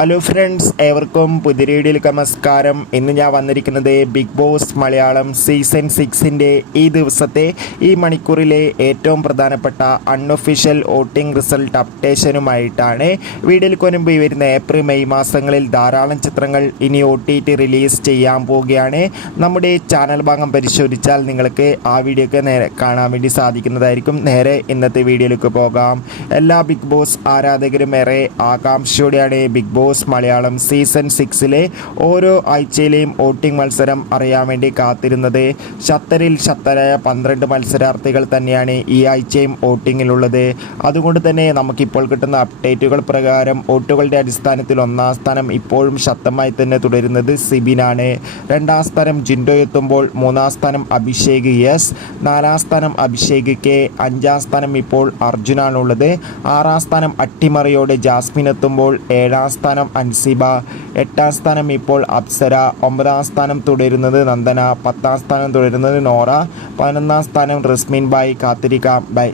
Hello friends ഏവർക്കും പുതിയ വീഡിയോയിലേക്ക് നമസ്കാരം. ഇന്ന് ഞാൻ വന്നിരിക്കുന്നത് ബിഗ് ബോസ് മലയാളം സീസൺ സിക്സിന്റെ ഈ ദിവസത്തെ ഈ മണിക്കൂറിലെ ഏറ്റവും പ്രധാനപ്പെട്ട അൺഒഫീഷ്യൽ വോട്ടിംഗ് റിസൾട്ട് അപ്ഡേഷനുമായിട്ടാണ് വീഡിയോയിൽ കൊനുമ്പ് വരുന്ന ഏപ്രിൽ മെയ് മാസങ്ങളിൽ ധാരാളം ചിത്രങ്ങൾ ഇനി ഒ ടി ടി റിലീസ് ചെയ്യാൻ പോവുകയാണ്. നമ്മുടെ ചാനൽ ഭാഗം പരിശോധിച്ചാൽ നിങ്ങൾക്ക് ആ വീഡിയോ ഒക്കെ കാണാൻ വേണ്ടി സാധിക്കുന്നതായിരിക്കും. നേരെ ഇന്നത്തെ വീഡിയോയിലേക്ക് പോകാം. എല്ലാ ബിഗ് ബോസ് ആരാധകരും ഏറെ ആകാംക്ഷയോടെയാണ് ബിഗ് ബോസ് മലയാളം സീസൺ സിക്സിലെ ഓരോ ആഴ്ചയിലെയും വോട്ടിംഗ് മത്സരം അറിയാൻ വേണ്ടി കാത്തിരുന്നത്. ശത്തരിൽ ശത്തരായ പന്ത്രണ്ട് മത്സരാർത്ഥികൾ തന്നെയാണ് ഈ ആഴ്ചയും വോട്ടിങ്ങിലുള്ളത്. അതുകൊണ്ട് തന്നെ നമുക്കിപ്പോൾ കിട്ടുന്ന അപ്ഡേറ്റുകൾ പ്രകാരം വോട്ടുകളുടെ അടിസ്ഥാനത്തിൽ ഒന്നാം സ്ഥാനം ഇപ്പോഴും ശക്തമായി തന്നെ തുടരുന്നത് സിബിനാണ്. രണ്ടാം സ്ഥാനം ജിൻഡോ എത്തുമ്പോൾ മൂന്നാം സ്ഥാനം അഭിഷേക് എസ് നാലാം സ്ഥാനം അഭിഷേക് കെ അഞ്ചാം സ്ഥാനം ഇപ്പോൾ അർജുനാണുള്ളത്. ആറാം സ്ഥാനം അട്ടിമറിയോടെ ജാസ്മിൻ എത്തുമ്പോൾ ഏഴാം സ്ഥാനം അൻസിബ. എട്ടാം സ്ഥാനം ഇപ്പോൾ അപ്സര. ഒമ്പതാം സ്ഥാനം തുടരുന്നത് നന്ദന. പത്താം സ്ഥാനം തുടരുന്നത് നോറ. പതിനൊന്നാം സ്ഥാനം റസ്മിൻ ബായ് കാത്തിരിക്കാം. ബൈ.